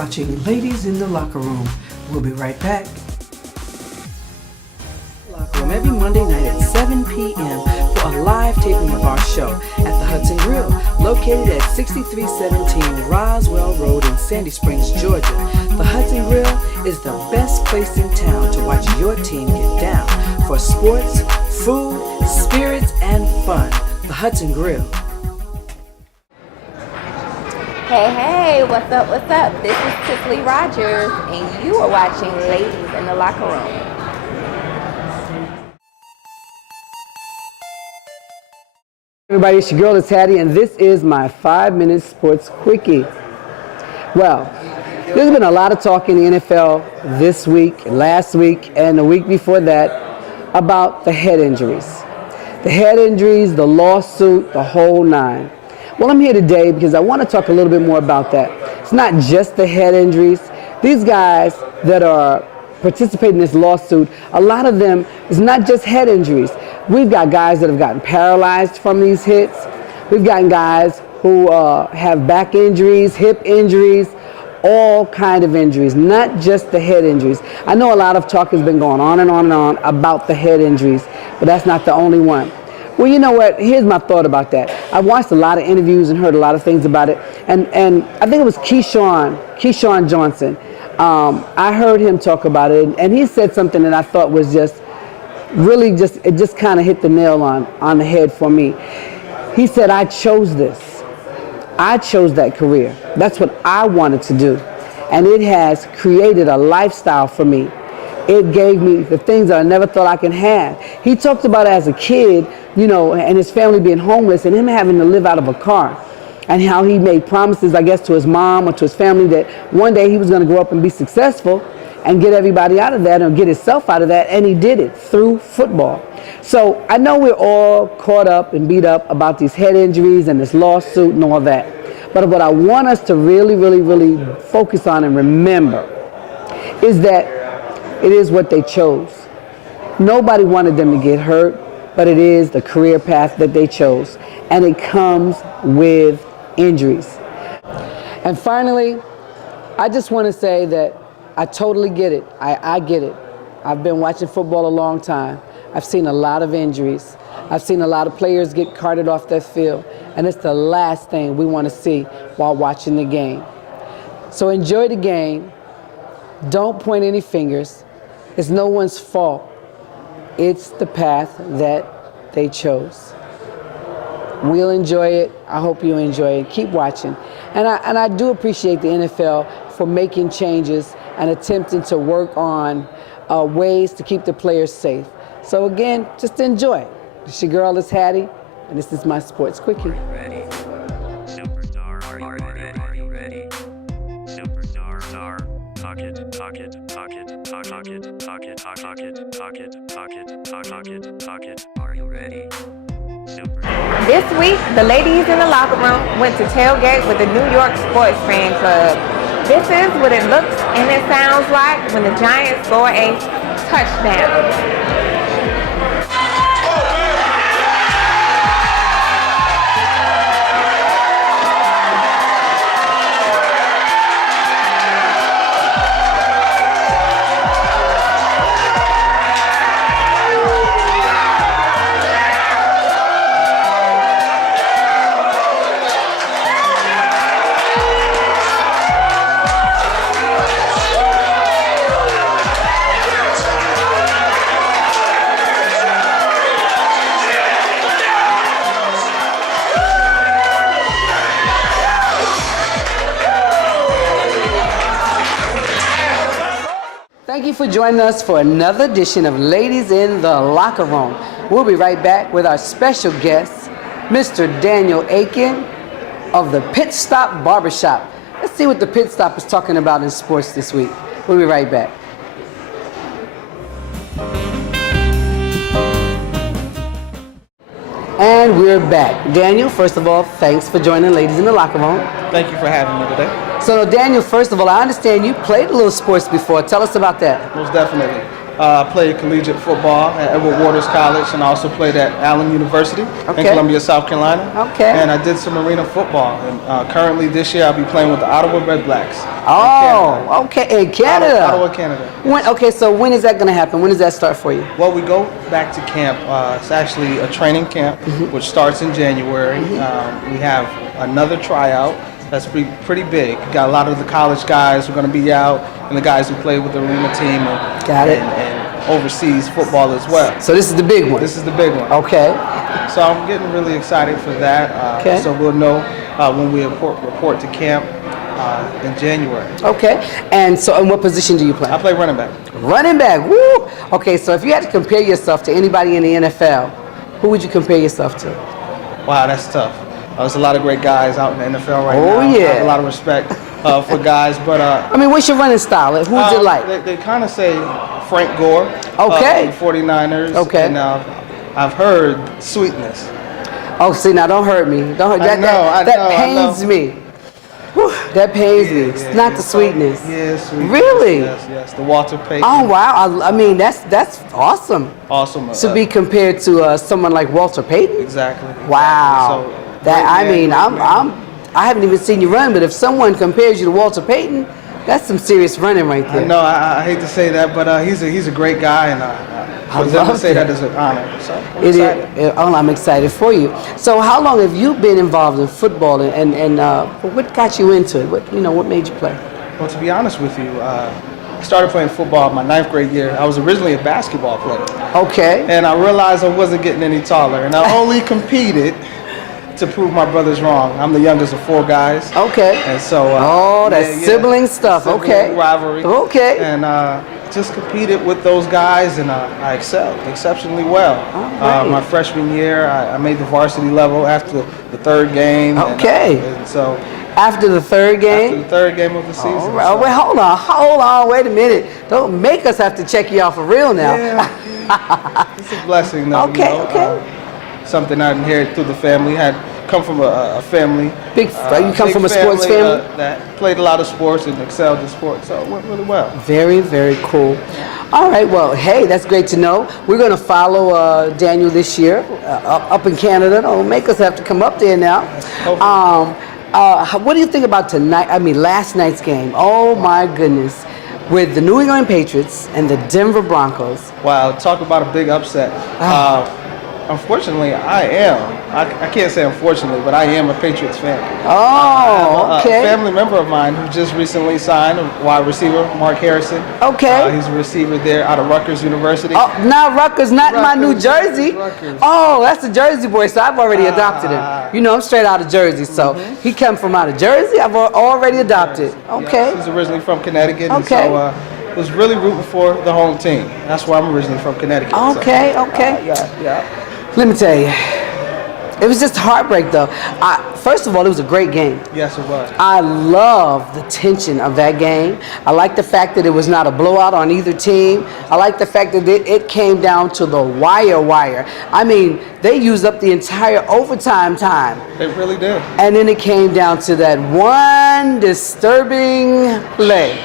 watching Ladies in the Locker Room. We'll be right back. Locker Room every Monday night at 7 p.m. for a live taping of our show at the Hudson Grill, located at 6317 Roswell Road in Sandy Springs, Georgia. The Hudson Grill is the best place in town to watch your team get down for sports, food, spirits, and fun. The Hudson Grill. Hey, what's up, what's up? This is Tiffany Rogers, and you are watching Ladies in the Locker Room. Everybody, it's your girl, it's Hattie, and this is my 5-minute sports quickie. Well, there's been a lot of talk in the NFL this week, last week, and the week before that about the head injuries. The head injuries, the lawsuit, the whole nine. Well, I'm here today because I want to talk a little bit more about that. It's not just the head injuries. These guys that are participating in this lawsuit, a lot of them is not just head injuries. We've got guys that have gotten paralyzed from these hits. We've gotten guys who have back injuries, hip injuries, all kind of injuries, not just the head injuries. I know a lot of talk has been going on and on and on about the head injuries, but that's not the only one. Well, you know what? Here's my thought about that. I watched a lot of interviews and heard a lot of things about it, and I think it was Keyshawn Johnson. I heard him talk about it, and he said something that I thought was just it just kind of hit the nail on the head for me. He said, I chose this. I chose that career. That's what I wanted to do, and it has created a lifestyle for me. It gave me the things that I never thought I could have. He talked about it as a kid, you know, and his family being homeless and him having to live out of a car, and how he made promises, I guess, to his mom or to his family that one day he was going to grow up and be successful and get everybody out of that or get himself out of that, and he did it through football. So I know we're all caught up and beat up about these head injuries and this lawsuit and all that, but what I want us to really, really, really focus on and remember is that it is what they chose. Nobody wanted them to get hurt, but it is the career path that they chose, and it comes with injuries. And finally, I just want to say that I totally get it. I get it. I've been watching football a long time. I've seen a lot of injuries. I've seen a lot of players get carted off that field, and it's the last thing we want to see while watching the game. So enjoy the game. Don't point any fingers. It's no one's fault. It's the path that they chose. We'll enjoy it. I hope you enjoy it. Keep watching. And I do appreciate the NFL for making changes and attempting to work on ways to keep the players safe. So again, just enjoy. It's your girl, it's Hattie, and this is my Sports Quickie. Superstar, are you ready? Superstar, pocket, are you ready? This week, the ladies in the locker room went to tailgate with the New York Sports Fan Club. This is what it looks and it sounds like when the Giants score a touchdown. Thank you for joining us for another edition of Ladies in the Locker Room. We'll be right back with our special guest, Mr. Daniel Akin of the Pit Stop Barbershop. Let's see what the Pit Stop is talking about in sports this week. We'll be right back. And we're back. Daniel, first of all, thanks for joining Ladies in the Locker Room. Thank you for having me today. So, Daniel, first of all, I understand you played a little sports before. Tell us about that. Most definitely. Played collegiate football at Edward Waters College, and I also played at Allen University in Okay. Columbia, South Carolina. Okay. And I did some arena football. And currently this year I'll be playing with the Ottawa Red Blacks. Oh, okay. In Canada. Ottawa, Canada. When, okay, so when is that going to happen? When does that start for you? Well, we go back to camp. It's actually a training camp, which starts in January. We have another tryout that's pretty big. Got a lot of the college guys who are going to be out, and the guys who play with the arena team and overseas football as well. So this is the big one. This is the big one. Okay. So I'm getting really excited for that. Okay. So we'll know when we report to camp in January. Okay. And so in what position do you play? I play running back. Running back. Woo! Okay, so if you had to compare yourself to anybody in the NFL, who would you compare yourself to? Wow, that's tough. There's a lot of great guys out in the NFL right now. Oh, yeah. I have a lot of respect for guys, but I mean, what's your running style? Who's it like? They kind of say Frank Gore. Okay. Of the 49ers. Okay. And I've heard Sweetness. Oh, see, now don't hurt me. Don't hurt. That pains me. Whew, that pains me. It's not the sweetness. Yeah, sweetness. Really? Yes. The Walter Payton. Oh wow! I mean, that's awesome. Awesome. To be compared to someone like Walter Payton. Exactly. Wow. So, I haven't even seen you run, but if someone compares you to Walter Payton, that's some serious running right there. I know. I hate to say that, but he's a great guy, and for them to say that is an honor. So I'm excited. I'm excited for you. So how long have you been involved in football, and what got you into it? What made you play? Well, to be honest with you, I started playing football in my 9th grade year. I was originally a basketball player. Okay. And I realized I wasn't getting any taller, and I only competed to prove my brothers wrong. I'm the youngest of 4 guys. Okay. And so. Sibling stuff. Sibling okay. rivalry. Okay. And just competed with those guys, and I excelled exceptionally well. Right. My freshman year, I made the varsity level after the 3rd game. Okay. And so. After the 3rd game? After the 3rd game of the season. All right. Wait, hold on, wait a minute. Don't make us have to check you out for real now. Yeah. It's a blessing, though. Okay, okay. Something I inherited through the family. Had come from a family. You come from a sports family? That played a lot of sports and excelled in sports, so it went really well. Very, very cool. All right, well, hey, that's great to know. We're going to follow Daniel this year up in Canada. Don't make us have to come up there now. What do you think about last night's game? Oh, my goodness. With the New England Patriots and the Denver Broncos. Wow, talk about a big upset. Unfortunately, I can't say unfortunately, but I am a Patriots fan. Oh, okay. A family member of mine who just recently signed, a wide receiver, Mark Harrison. Okay. He's a receiver there out of Rutgers University. Oh, now Rutgers, not in my New Jersey. Rutgers. Oh, that's a Jersey boy, so I've already adopted him. I'm straight out of Jersey, so he come from out of Jersey. I've already adopted. Okay. Yeah, he's originally from Connecticut, Okay. and so was really rooting for the home team. That's where I'm originally from, Connecticut. Okay, so, okay. Yeah. Let me tell you, it was just heartbreak though. First of all, it was a great game. Yes, it was. I love the tension of that game. I like the fact that it was not a blowout on either team. I like the fact that it came down to the wire. I mean, they used up the entire overtime time. They really did. And then it came down to that one disturbing play.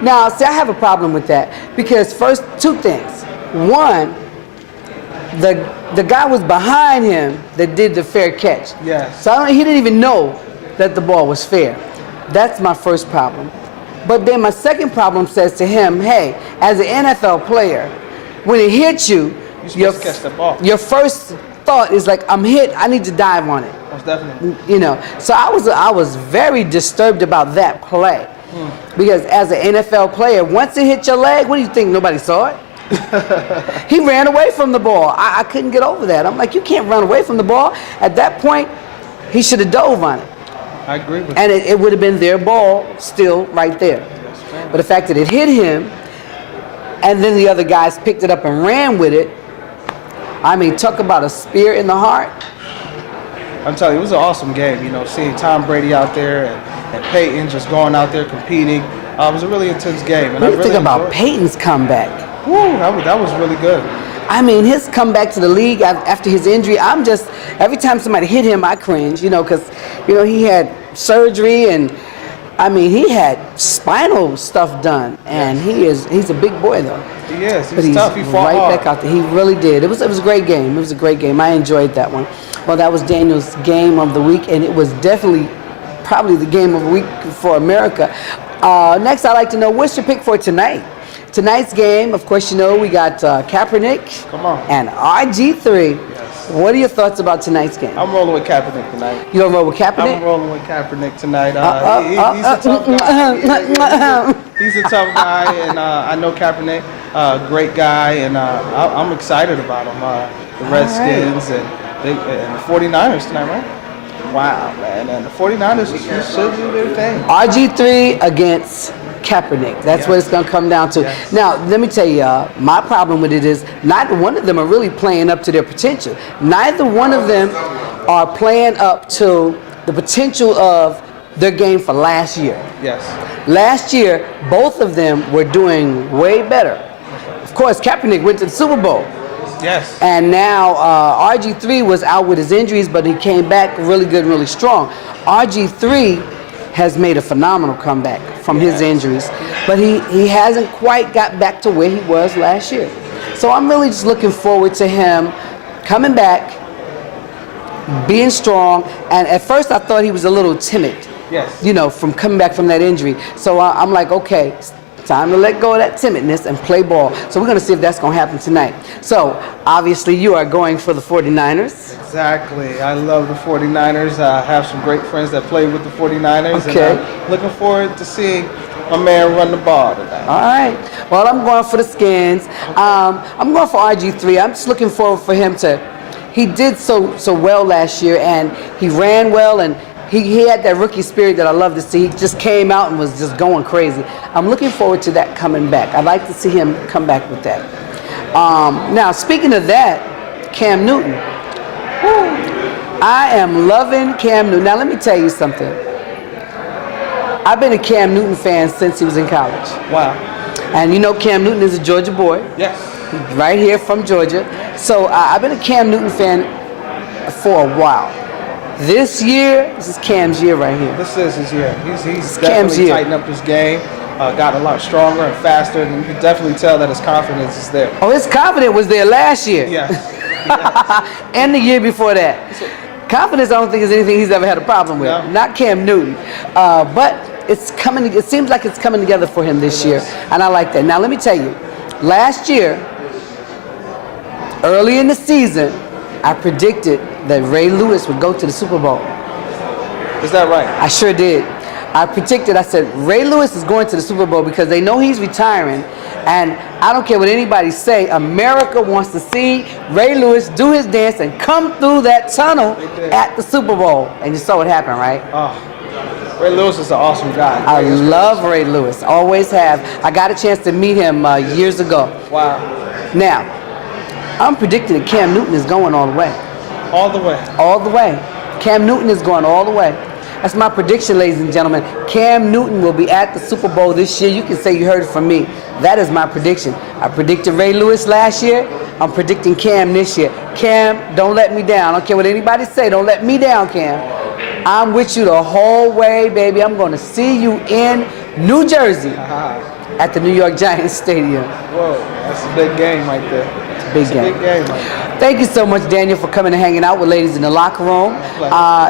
Now, see, I have a problem with that because first, 2 things. One, the guy was behind him that did the fair catch. Yes. So he didn't even know that the ball was fair. That's my first problem. But then my second problem says to him, hey, as an NFL player, when it hits you, You're supposed to catch that ball. Your first thought is like, I'm hit, I need to dive on it. Most definitely. So I was very disturbed about that play. Because as an NFL player, once it hit your leg, what do you think? Nobody saw it? He ran away from the ball. I couldn't get over that. I'm like, you can't run away from the ball. At that point, he should have dove on it. I agree with you. And it would have been their ball still right there. But the fact that it hit him, and then the other guys picked it up and ran with it, I mean, talk about a spear in the heart. I'm telling you, it was an awesome game. Seeing Tom Brady out there and Peyton just going out there competing. It was a really intense game. And What do you really think about enjoyed it. Peyton's comeback? Woo, that was really good. I mean, his comeback to the league after his injury, every time somebody hit him, I cringe, because, he had surgery and I mean, he had spinal stuff done, and he's a big boy though. He is. But he's tough. He fought right hard. back out there. He really did. It was a great game. It was a great game. I enjoyed that one. Well, that was Daniel's game of the week, and it was definitely probably the game of the week for America. Next, I'd like to know, what's your pick for tonight? Tonight's game, of course, you know, we got Kaepernick and RG3. Yes. What are your thoughts about tonight's game? I'm rolling with Kaepernick tonight. You gonna roll with Kaepernick? I'm rolling with Kaepernick tonight. He's a tough guy. He's a tough guy, and I know Kaepernick, great guy, and I'm excited about him. The Redskins and the 49ers tonight, right? Wow, man. And the 49ers should do their thing. RG3 against Kaepernick. That's what it's going to come down to. Yes. Now, let me tell you, my problem with it is neither one of them are really playing up to their potential. Neither one of them are playing up to the potential of their game for last year. Yes. Last year, both of them were doing way better. Of course, Kaepernick went to the Super Bowl. Yes. And now RG3 was out with his injuries, but he came back really good and really strong. RG3 has made a phenomenal comeback from his injuries, but he hasn't quite got back to where he was last year. So I'm really just looking forward to him coming back, being strong. And at first I thought he was a little timid, you know, from coming back from that injury. So I'm like, okay, time to let go of that timidness and play ball. So we're going to see if that's going to happen tonight. So obviously you are going for the 49ers. Exactly. I love the 49ers. I have some great friends that play with the 49ers. Okay. And I'm looking forward to seeing my man run the ball tonight. All right. Well, I'm going for the Skins. I'm going for RG3. I'm just looking forward for him to. He did so well last year, and he ran well, and he had that rookie spirit that I love to see. He just came out and was just going crazy. I'm looking forward to that coming back. I'd like to see him come back with that. Now, speaking of that, Cam Newton. I am loving Cam Newton. Now, let me tell you something. I've been a Cam Newton fan since he was in college. Wow. And you know Cam Newton is a Georgia boy. Yes. Right here from Georgia. So I've been a Cam Newton fan for a while. This year, this is Cam's year right here. This is his year. He's Cam's definitely year. tightened up his game, got a lot stronger and faster, and you can definitely tell that his confidence is there. Oh, his confidence was there last year. Yes. And the year before that. Confidence, I don't think is anything he's ever had a problem with. No. Not Cam Newton. But it's coming. It seems like it's coming together for him this year, and I like that. Now, let me tell you, last year, early in the season, I predicted that Ray Lewis would go to the Super Bowl. Is that right? I sure did. I predicted, I said, Ray Lewis is going to the Super Bowl because they know he's retiring. And I don't care what anybody say, America wants to see Ray Lewis do his dance and come through that tunnel at the Super Bowl. And you saw what happened, right? Oh, Ray Lewis is an awesome guy. I love Ray Lewis, always have. I got a chance to meet him years ago. Wow. Now, I'm predicting that Cam Newton is going all the way. All the way. All the way. Cam Newton is going all the way. That's my prediction, ladies and gentlemen. Cam Newton will be at the Super Bowl this year. You can say you heard it from me. That is my prediction. I predicted Ray Lewis last year. I'm predicting Cam this year. Cam, don't let me down. I don't care what anybody say. Don't let me down, Cam. I'm with you the whole way, baby. I'm going to see you in New Jersey at the New York Giants Stadium. Whoa, that's a big game right there. Big game. Big game right there. Thank you so much, Daniel, for coming and hanging out with ladies in the locker room.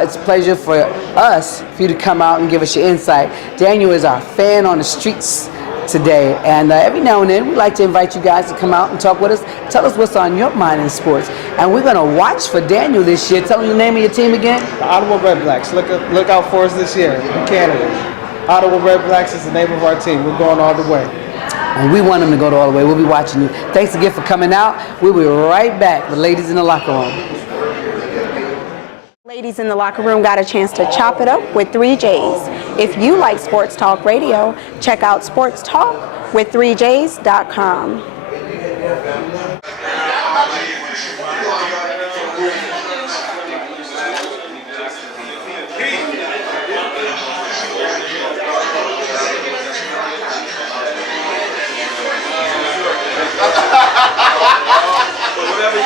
It's a pleasure for us, for you to come out and give us your insight. Daniel is our fan on the streets today, and every now and then we like to invite you guys to come out and talk with us. Tell us what's on your mind in sports. And we're going to watch for Daniel this year. Tell him the name of your team again. The Ottawa Red Blacks. Look out for us this year in Canada. Ottawa Red Blacks is the name of our team. We're going all the way. And we want them to go all the way. We'll be watching you. Thanks again for coming out. We'll be right back with Ladies in the Locker Room. Ladies in the Locker Room got a chance to chop it up with 3Js. If you like Sports Talk Radio, check out sportstalkwith3js.com. Whatever